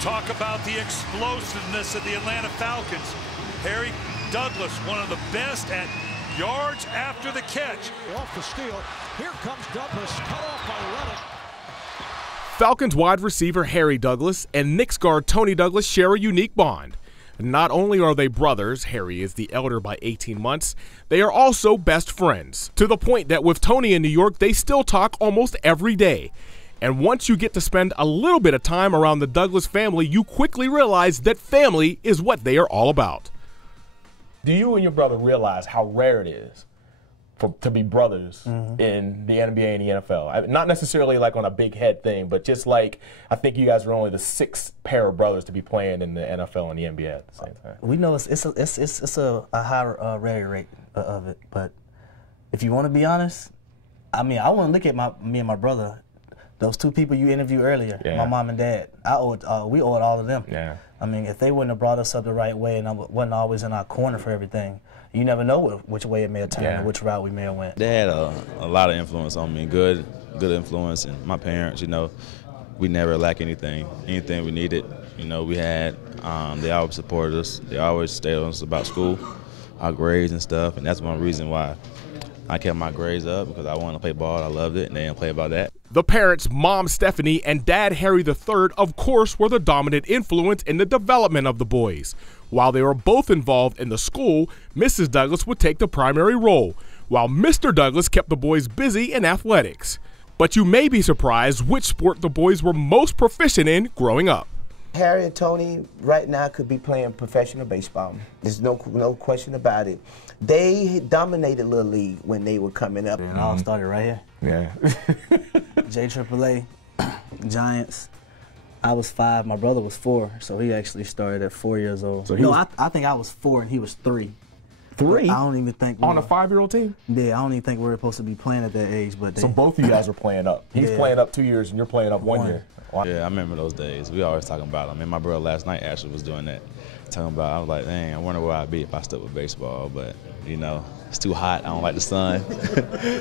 Talk about the explosiveness of the Atlanta Falcons. Harry Douglas, one of the best at yards after the catch. Off the steal. Here comes Douglas, cut off by Reddick. Falcons wide receiver Harry Douglas and Knicks guard Tony Douglas share a unique bond. Not only are they brothers, Harry is the elder by 18 months, they are also best friends, to the point that with Tony in New York, they still talk almost every day. And once you get to spend a little bit of time around the Douglas family, you quickly realize that family is what they are all about. Do you and your brother realize how rare it is to be brothers in the NBA and the NFL? Not necessarily like on a big head thing, but just like I think you guys are only the sixth pair of brothers to be playing in the NFL and the NBA at the same time. We know it's a high rarity rate of it, but if you want to be honest, I mean, I want to look at me and my brother. Those two people you interviewed earlier, my mom and dad, we owed all of them. Yeah. I mean, if they wouldn't have brought us up the right way and I wasn't always in our corner for everything, you never know which way it may have turned or which route we may have went. They had a lot of influence on me, good influence, and my parents, you know, we never lacked anything we needed. You know, we had, they always supported us. They always stayed on us about school, our grades and stuff, and that's one reason why I kept my grades up, because I wanted to play ball. I loved it, and they didn't play about that. The parents, Mom Stephanie and Dad Harry III, of course, were the dominant influence in the development of the boys. While they were both involved in the school, Mrs. Douglas would take the primary role, while Mr. Douglas kept the boys busy in athletics. But you may be surprised which sport the boys were most proficient in growing up. Harry and Tony right now could be playing professional baseball. There's no question about it. They dominated Little League when they were coming up. And it all started right here. Yeah. JAAA, Giants. I was 5, my brother was 4, so he actually started at 4 years old. So I think I was 4 and he was 3. 3? I don't even think on a 5-year-old team? Yeah, I don't even think we were supposed to be playing at that age. But so both of you guys were playing up. He's playing up 2 years and you're playing up 1 year. Wow. Yeah, I remember those days. We always talking about them. And my brother last night actually was doing that. Talking about, I was like, dang, I wonder where I'd be if I stuck with baseball. But, you know, it's too hot. I don't like the sun.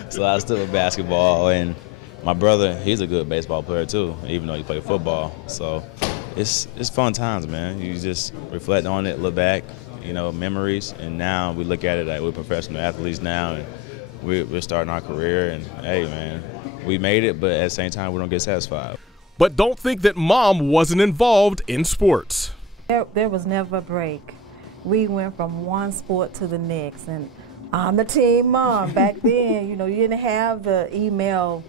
So I stuck with basketball. And my brother, he's a good baseball player too, even though he played football. So it's fun times, man. You just reflect on it, look back, you know, memories. And now we look at it like we're professional athletes now. And we're starting our career. And, hey, man, we made it, but at the same time, we don't get satisfied. But don't think that Mom wasn't involved in sports. There was never a break. We went from one sport to the next, and I'm the team mom. Back then, you know, you didn't have the email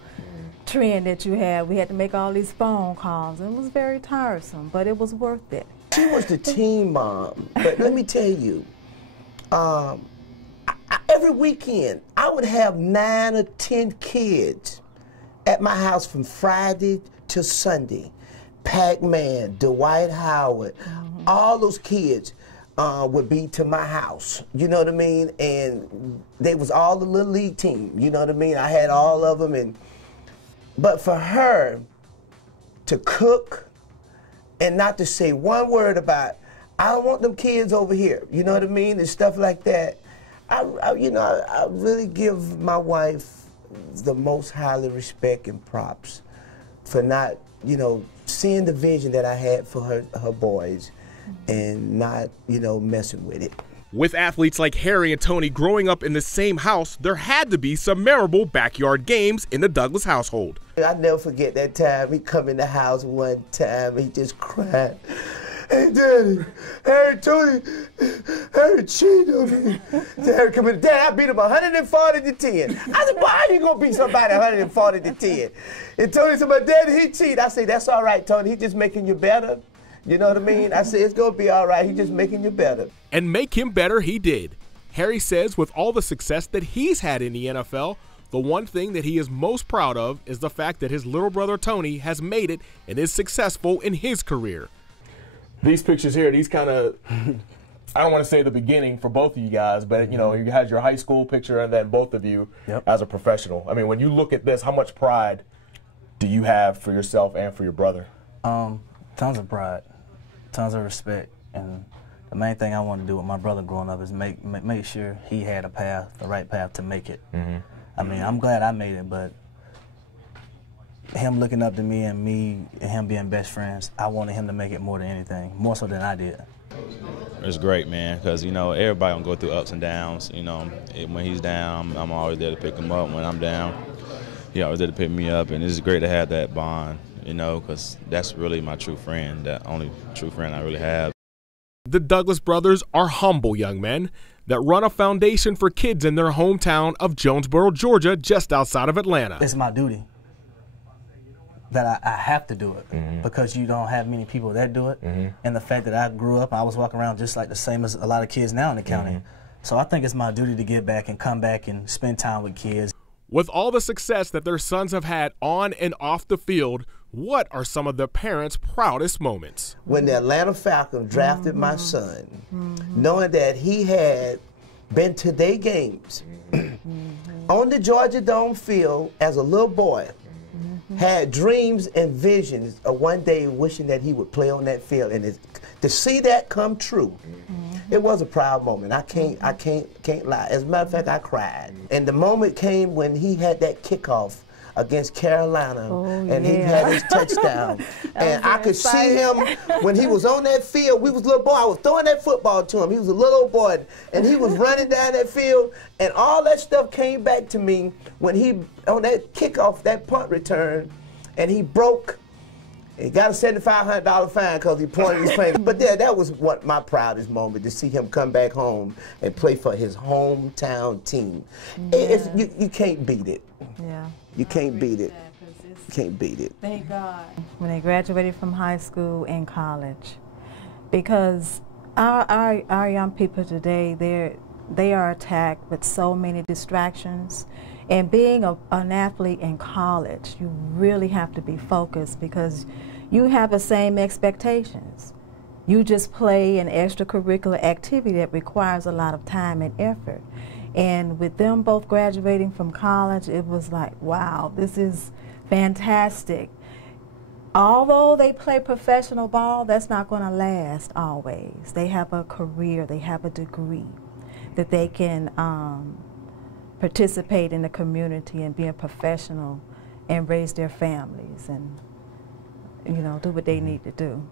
trend that you had. We had to make all these phone calls, and it was very tiresome, but it was worth it. She was the team mom, but let me tell you, every weekend I would have 9 or 10 kids at my house from Friday to Sunday. Pac-Man, Dwight Howard, all those kids would be to my house, you know what I mean? And they was all the Little League team, you know what I mean? I had all of them, but for her to cook and not to say one word about, I don't want them kids over here, you know what I mean? And stuff like that. I really give my wife the most highly respect and props for not, you know, seeing the vision that I had for her boys and not, you know, messing with it. With athletes like Harry and Tony growing up in the same house, there had to be some memorable backyard games in the Douglas household. I'll never forget that time he come in the house one time, he just cried. Hey, Daddy, Harry, Tony, Harry cheated on me. Harry come in, Dad, I beat him 140 to 10. I said, why are you going to beat somebody 140 to 10? And Tony said, but Daddy, he cheated. I said, that's all right, Tony. He's just making you better. You know what I mean? I said, it's going to be all right. He's just making you better. And make him better he did. Harry says with all the success that he's had in the NFL, the one thing that he is most proud of is the fact that his little brother Tony has made it and is successful in his career. These pictures here, these kind of, I don't want to say the beginning for both of you guys, but, you know, you had your high school picture and then both of you as a professional. I mean, when you look at this, how much pride do you have for yourself and for your brother? Tons of pride, tons of respect, and the main thing I wanted to do with my brother growing up is make sure he had a path, the right path to make it. I mean, I'm glad I made it, but him looking up to me and him being best friends, I wanted him to make it more than anything, more so than I did. It's great, man, because, you know, everybody gonna go through ups and downs. You know, when he's down, I'm always there to pick him up. When I'm down, he always there to pick me up, and it's great to have that bond, you know, because that's really my true friend, that only true friend I really have. The Douglas brothers are humble young men that run a foundation for kids in their hometown of Jonesboro, Georgia, just outside of Atlanta. It's my duty that I have to do it because you don't have many people that do it. And the fact that I grew up, I was walking around just like the same as a lot of kids now in the county. So I think it's my duty to give back and come back and spend time with kids. With all the success that their sons have had on and off the field, what are some of the parents' proudest moments? When the Atlanta Falcons drafted my son, knowing that he had been to their games on the Georgia Dome field as a little boy, had dreams and visions of one day wishing that he would play on that field, and to see that come true, it was a proud moment. I can't lie. As a matter of fact, I cried. And the moment came when he had that kickoff against Carolina, and he had his touchdown. And I could see him when he was on that field. We was a little boy. I was throwing that football to him. He was a little boy, and he was running down that field. And all that stuff came back to me when he, on that kickoff, that punt return, and he broke. He got a $7,500 fine because he pointed his finger. But yeah, that was what my proudest moment, to see him come back home and play for his hometown team. You can't beat it. Yeah. You can't beat it. You can't beat it. Thank God. When they graduated from high school and college, because our young people today, they are attacked with so many distractions. And being an athlete in college, you really have to be focused because you have the same expectations. You just play an extracurricular activity that requires a lot of time and effort. And with them both graduating from college, it was like, wow, this is fantastic. Although they play professional ball, that's not going to last always. They have a career, they have a degree that they can participate in the community and be a professional and raise their families and, you know, do what they need to do.